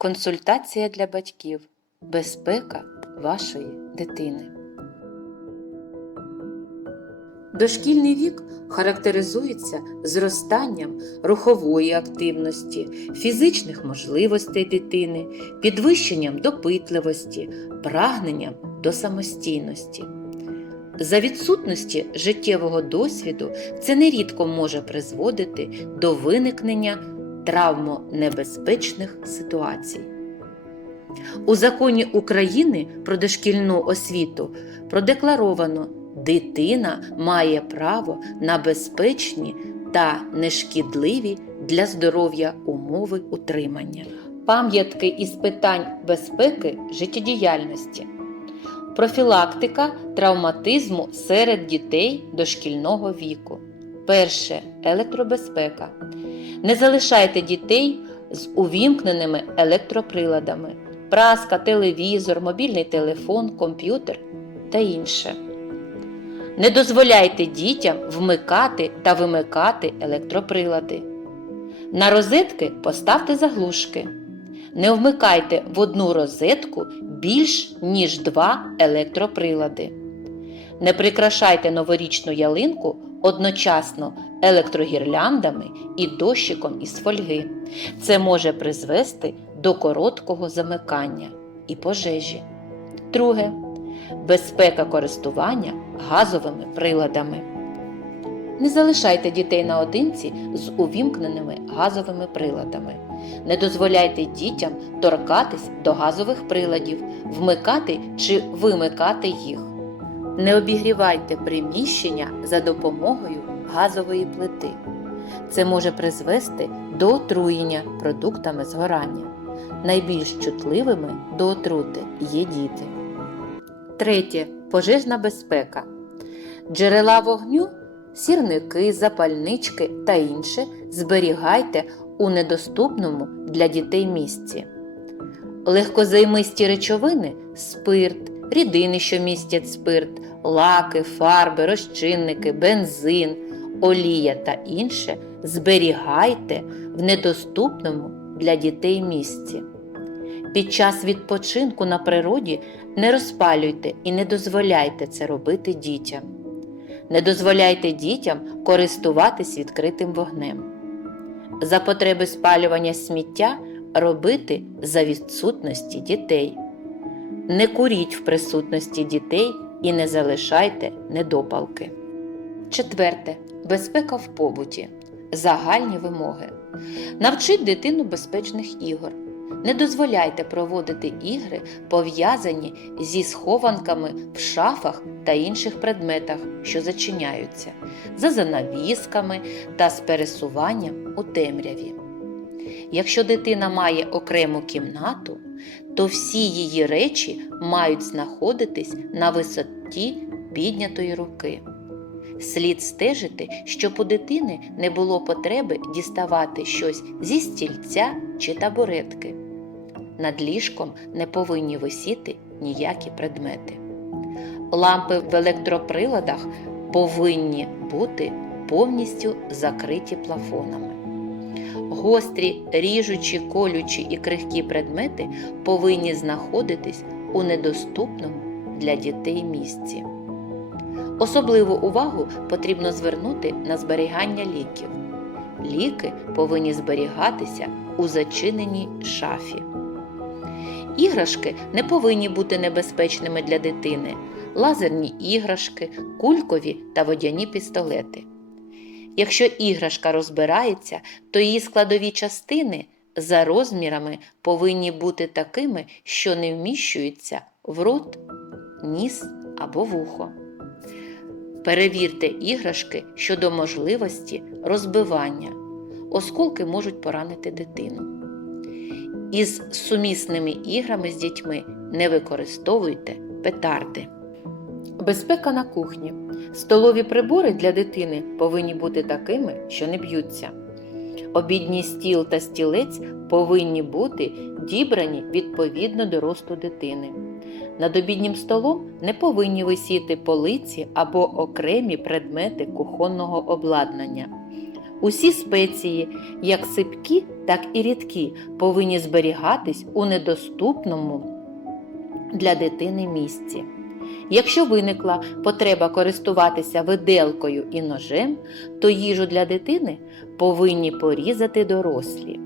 Консультація для батьків. Безпека вашої дитини. Дошкільний вік характеризується зростанням рухової активності, фізичних можливостей дитини, підвищенням допитливості, прагненням до самостійності. За відсутності життєвого досвіду це нерідко може призводити до виникнення травмонебезпечних ситуацій. У законі України про дошкільну освіту продекларовано, дитина має право на безпечні та нешкідливі для здоров'я умови утримання. Пам'ятки із питань безпеки життєдіяльності. Профілактика травматизму серед дітей дошкільного віку. Перше електробезпека. Не залишайте дітей з увімкненими електроприладами, праска, телевізор, мобільний телефон, комп'ютер та інше. Не дозволяйте дітям вмикати та вимикати електроприлади. На розетки поставте заглушки. Не вмикайте в одну розетку більш ніж два електроприлади. Не прикрашайте новорічну ялинку одночасно електрогірляндами і дощиком із фольги. Це може призвести до короткого замикання і пожежі. Друге. Безпека користування газовими приладами. Не залишайте дітей наодинці з увімкненими газовими приладами. Не дозволяйте дітям торкатись до газових приладів, вмикати чи вимикати їх. Не обігрівайте приміщення за допомогою газової плити. Це може призвести до отруєння продуктами згорання. Найбільш чутливими до отрути є діти. Третє. Пожежна безпека. Джерела вогню, сірники, запальнички та інше зберігайте у недоступному для дітей місці. Легкозаймисті речовини спирт, рідини, що містять спирт, лаки, фарби, розчинники, бензин, олія та інше зберігайте в недоступному для дітей місці. Під час відпочинку на природі не розпалюйте і не дозволяйте це робити дітям. Не дозволяйте дітям користуватись відкритим вогнем. За потреби спалювання сміття робити за відсутності дітей. Не куріть в присутності дітей і не залишайте недопалки. Четверте. Безпека в побуті. Загальні вимоги. Навчіть дитину безпечних ігор. Не дозволяйте проводити ігри, пов'язані зі схованками в шафах та інших предметах, що зачиняються, за занавісками та з пересуванням у темряві. Якщо дитина має окрему кімнату, то всі її речі мають знаходитись на висоті піднятої руки. Слід стежити, щоб у дитини не було потреби діставати щось зі стільця чи табуретки. Над ліжком не повинні висіти ніякі предмети. Лампи в електроприладах повинні бути повністю закриті плафонами. Гострі, ріжучі, колючі і крихкі предмети повинні знаходитись у недоступному для дітей місці. Особливу увагу потрібно звернути на зберігання ліків. Ліки повинні зберігатися у зачиненій шафі. Іграшки не повинні бути небезпечними для дитини. Лазерні іграшки, кулькові та водяні пістолети. Якщо іграшка розбирається, то її складові частини за розмірами повинні бути такими, що не вміщуються в рот, ніс або вухо. Перевірте іграшки щодо можливості розбивання. Осколки можуть поранити дитину. Із сумісними іграми з дітьми не використовуйте петарди. Безпека на кухні. Столові прибори для дитини повинні бути такими, що не б'ються. Обідній стіл та стілець повинні бути дібрані відповідно до росту дитини. Над обіднім столом не повинні висіти полиці або окремі предмети кухонного обладнання. Усі спеції, як сипкі, так і рідкі, повинні зберігатись у недоступному для дитини місці. Якщо виникла потреба користуватися виделкою і ножем, то їжу для дитини повинні порізати дорослі.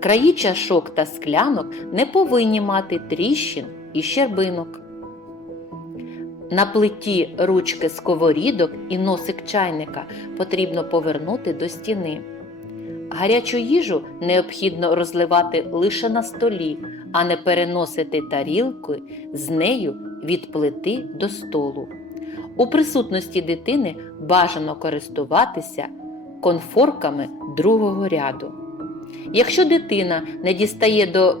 Краї чашок та склянок не повинні мати тріщин і щербинок. На плиті ручки сковорідок і носик чайника потрібно повернути до стіни. Гарячу їжу необхідно розливати лише на столі, а не переносити тарілки з нею від плити до столу. У присутності дитини бажано користуватися конфорками другого ряду. Якщо дитина не дістає до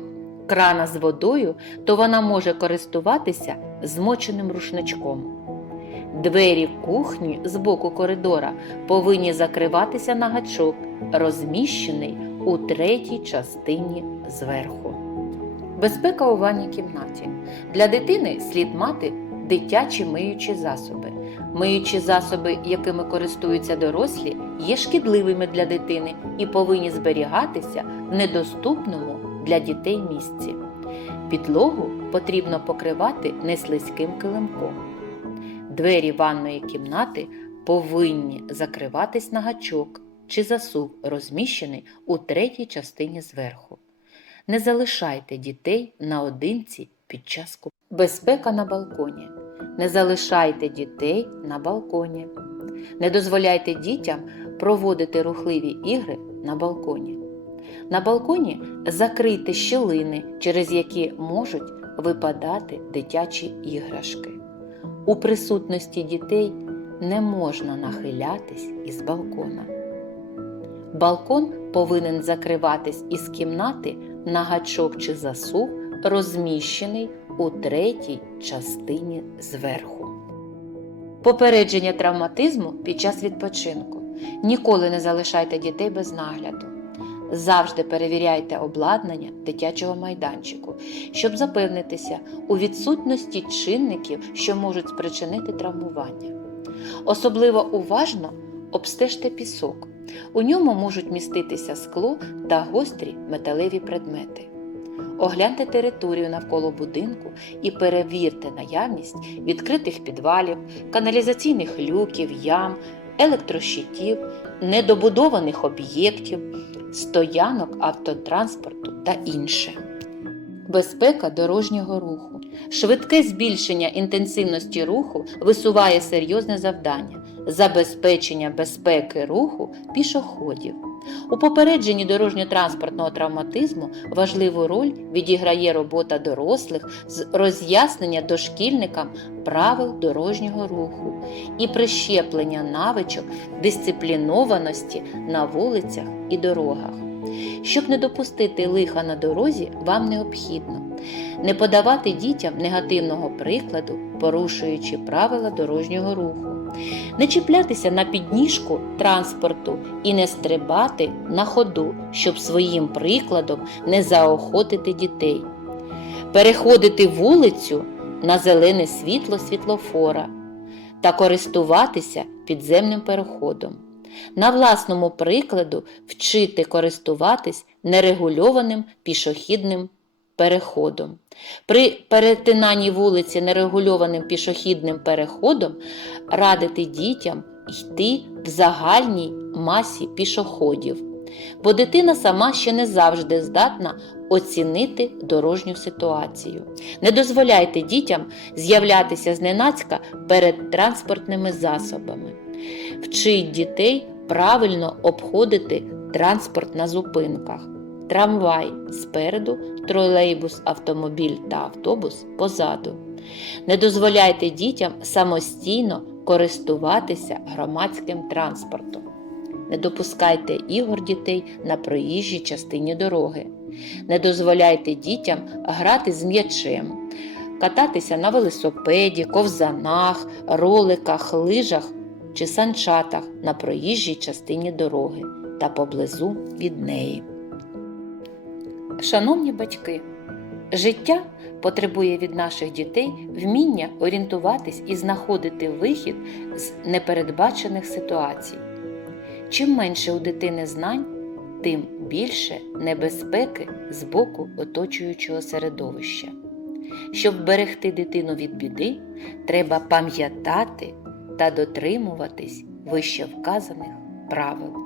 крана з водою, то вона може користуватися змоченим рушничком. Двері кухні з боку коридора повинні закриватися на гачок, розміщений у третій частині зверху. Безпека у ванній кімнаті. Для дитини слід мати дитячі миючі засоби. Миючі засоби, якими користуються дорослі, є шкідливими для дитини і повинні зберігатися в недоступному для дітей місці. Підлогу потрібно покривати неслизьким килимком. Двері ванної кімнати повинні закриватись на гачок чи засув, розміщений у третій частині зверху. Не залишайте дітей наодинці під час купання. Безпека на балконі. Не залишайте дітей на балконі. Не дозволяйте дітям проводити рухливі ігри на балконі. На балконі закрийте щілини, через які можуть випадати дитячі іграшки. У присутності дітей не можна нахилятись із балкона. Балкон повинен закриватись із кімнати на гачок чи засув, розміщений у третій частині зверху. Попередження травматизму під час відпочинку. Ніколи не залишайте дітей без нагляду. Завжди перевіряйте обладнання дитячого майданчику, щоб запевнитися у відсутності чинників, що можуть спричинити травмування. Особливо уважно обстежте пісок. У ньому можуть міститися скло та гострі металеві предмети. Огляньте територію навколо будинку і перевірте наявність відкритих підвалів, каналізаційних люків, ям, електрощитів, недобудованих об'єктів, стоянок автотранспорту та інше. Безпека дорожнього руху. Швидке збільшення інтенсивності руху висуває серйозне завдання забезпечення безпеки руху пішоходів. У попередженні дорожньо-транспортного травматизму важливу роль відіграє робота дорослих з роз'яснення дошкільникам правил дорожнього руху і прищеплення навичок дисциплінованості на вулицях і дорогах. Щоб не допустити лиха на дорозі, вам необхідно не подавати дітям негативного прикладу, порушуючи правила дорожнього руху, не чіплятися на підніжку транспорту і не стрибати на ходу, щоб своїм прикладом не заохотити дітей, переходити вулицю на зелене світло світлофора та користуватися підземним переходом. На власному прикладу вчити користуватись нерегульованим пішохідним переходом. При перетинанні вулиці нерегульованим пішохідним переходом радити дітям йти в загальній масі пішоходів, бо дитина сама ще не завжди здатна оцінити дорожню ситуацію. Не дозволяйте дітям з'являтися зненацька перед транспортними засобами. Вчить дітей правильно обходити транспорт на зупинках. Трамвай спереду, тролейбус, автомобіль та автобус позаду. Не дозволяйте дітям самостійно користуватися громадським транспортом. Не допускайте ігор дітей на проїжджій частині дороги. Не дозволяйте дітям грати з м'ячем, кататися на велосипеді, ковзанах, роликах, лижах чи санчатах на проїжджій частині дороги та поблизу від неї. Шановні батьки, життя потребує від наших дітей вміння орієнтуватись і знаходити вихід з непередбачених ситуацій. чим менше у дитини знань, тим більше небезпеки з боку оточуючого середовища. Щоб вберегти дитину від біди, треба пам'ятати та дотримуватись вище вказаних правил.